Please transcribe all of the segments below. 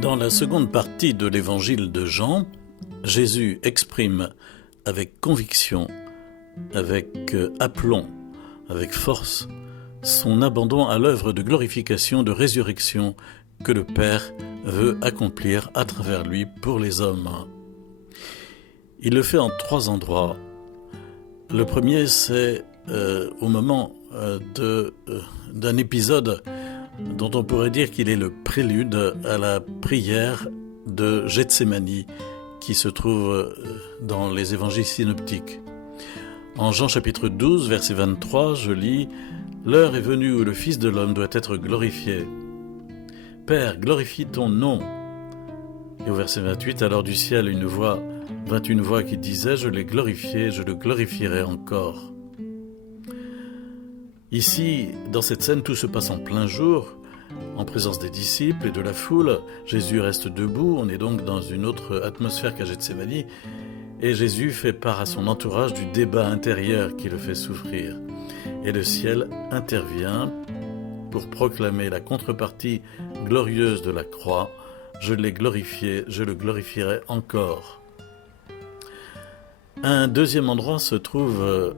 Dans la seconde partie de l'évangile de Jean, Jésus exprime avec conviction, avec aplomb, avec force, son abandon à l'œuvre de glorification, de résurrection que le Père veut accomplir à travers lui pour les hommes. Il le fait en 3 endroits. Le premier, c'est au moment d'un épisode dont on pourrait dire qu'il est le prélude à la prière de Gethsémani qui se trouve dans les évangiles synoptiques. En Jean chapitre 12, verset 23, je lis « L'heure est venue où le Fils de l'homme doit être glorifié. Père, glorifie ton nom. » Et au verset 28, alors du ciel, vint une voix qui disait « Je l'ai glorifié, je le glorifierai encore. » Ici, dans cette scène, tout se passe en plein jour, en présence des disciples et de la foule. Jésus reste debout, on est donc dans une autre atmosphère qu'à Gethsémani, et Jésus fait part à son entourage du débat intérieur qui le fait souffrir. Et le ciel intervient pour proclamer la contrepartie glorieuse de la croix. Je l'ai glorifié, je le glorifierai encore. Un deuxième endroit se trouve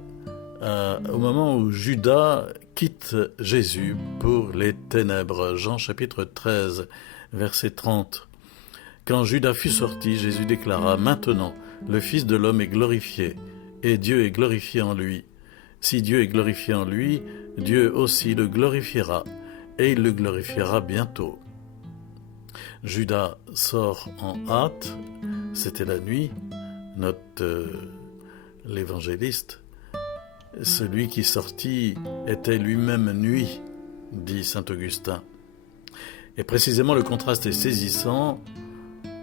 au moment où Judas quitte Jésus pour les ténèbres. Jean chapitre 13, verset 30. Quand Judas fut sorti, Jésus déclara « Maintenant, le Fils de l'homme est glorifié, et Dieu est glorifié en lui. Si Dieu est glorifié en lui, Dieu aussi le glorifiera, et il le glorifiera bientôt. » Judas sort en hâte, c'était la nuit, note l'évangéliste. Celui qui sortit était lui-même nuit, dit saint Augustin. Et précisément le contraste est saisissant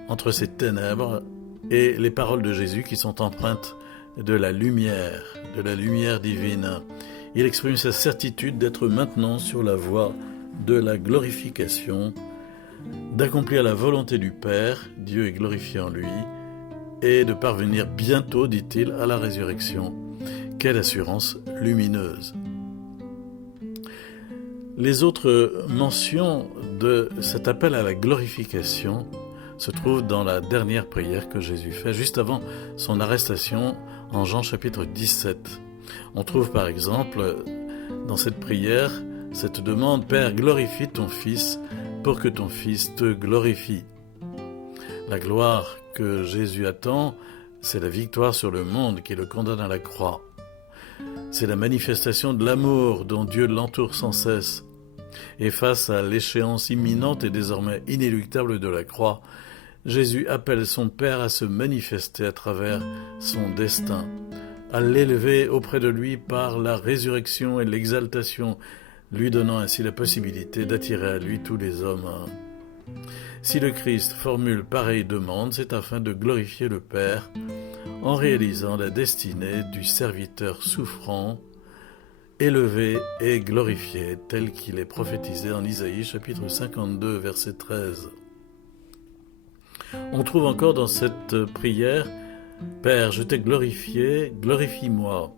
entre ces ténèbres et les paroles de Jésus qui sont empreintes de la lumière divine. Il exprime sa certitude d'être maintenant sur la voie de la glorification, d'accomplir la volonté du Père, Dieu est glorifié en lui, et de parvenir bientôt, dit-il, à la résurrection. Quelle assurance lumineuse! Les autres mentions de cet appel à la glorification se trouvent dans la dernière prière que Jésus fait, juste avant son arrestation en Jean chapitre 17. On trouve par exemple dans cette prière cette demande « Père, glorifie ton Fils pour que ton Fils te glorifie ». La gloire que Jésus attend, c'est la victoire sur le monde qui le condamne à la croix. C'est la manifestation de l'amour dont Dieu l'entoure sans cesse. Et face à l'échéance imminente et désormais inéluctable de la croix, Jésus appelle son Père à se manifester à travers son destin, à l'élever auprès de lui par la résurrection et l'exaltation, lui donnant ainsi la possibilité d'attirer à lui tous les hommes. Si le Christ formule pareille demande, c'est afin de glorifier le Père en réalisant la destinée du serviteur souffrant, élevé et glorifié, tel qu'il est prophétisé en Isaïe chapitre 52, verset 13. On trouve encore dans cette prière « Père, je t'ai glorifié, glorifie-moi ».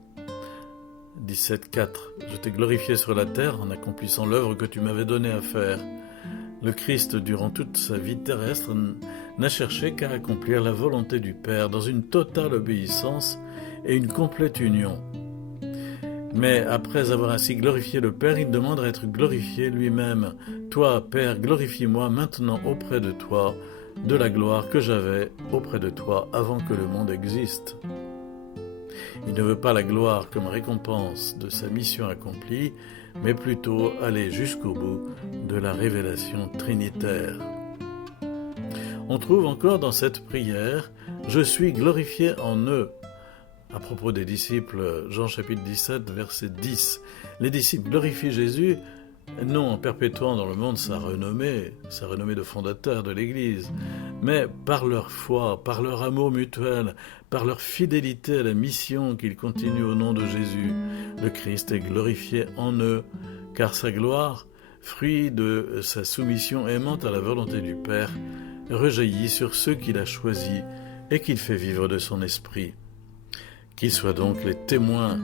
17,4. Je t'ai glorifié sur la terre en accomplissant l'œuvre que tu m'avais donnée à faire. Le Christ, durant toute sa vie terrestre, n'a cherché qu'à accomplir la volonté du Père dans une totale obéissance et une complète union. Mais après avoir ainsi glorifié le Père, il demande à être glorifié lui-même. Toi, Père, glorifie-moi maintenant auprès de toi, de la gloire que j'avais auprès de toi avant que le monde existe. Il ne veut pas la gloire comme récompense de sa mission accomplie, mais plutôt aller jusqu'au bout de la révélation trinitaire. On trouve encore dans cette prière « Je suis glorifié en eux ». À propos des disciples, Jean chapitre 17, verset 10. Les disciples glorifient Jésus, non en perpétuant dans le monde sa renommée de fondateur de l'Église, mais par leur foi, par leur amour mutuel, par leur fidélité à la mission qu'ils continuent au nom de Jésus. Le Christ est glorifié en eux, car sa gloire, fruit de sa soumission aimante à la volonté du Père, rejaillit sur ceux qu'il a choisis et qu'il fait vivre de son esprit. Qu'ils soient donc les témoins,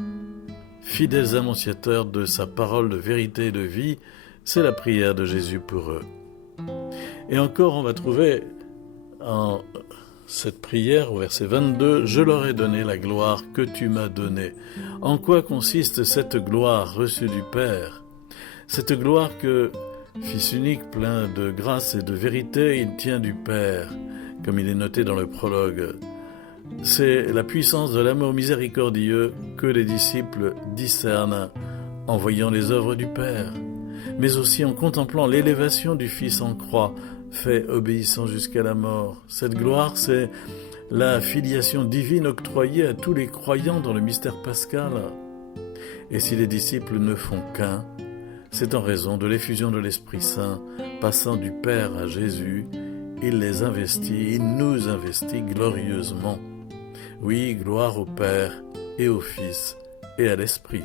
fidèles annonciateurs de sa parole de vérité et de vie, c'est la prière de Jésus pour eux. Et encore, on va trouver en cette prière, au verset 22, « Je leur ai donné la gloire que tu m'as donnée. » En quoi consiste cette gloire reçue du Père? Cette gloire que, Fils unique plein de grâce et de vérité, il tient du Père, comme il est noté dans le prologue. C'est la puissance de l'amour miséricordieux que les disciples discernent en voyant les œuvres du Père, mais aussi en contemplant l'élévation du Fils en croix, fait obéissant jusqu'à la mort. Cette gloire, c'est la filiation divine octroyée à tous les croyants dans le mystère pascal. Et si les disciples ne font qu'un, c'est en raison de l'effusion de l'Esprit Saint, passant du Père à Jésus, il les investit, il nous investit glorieusement. Oui, gloire au Père et au Fils et à l'Esprit.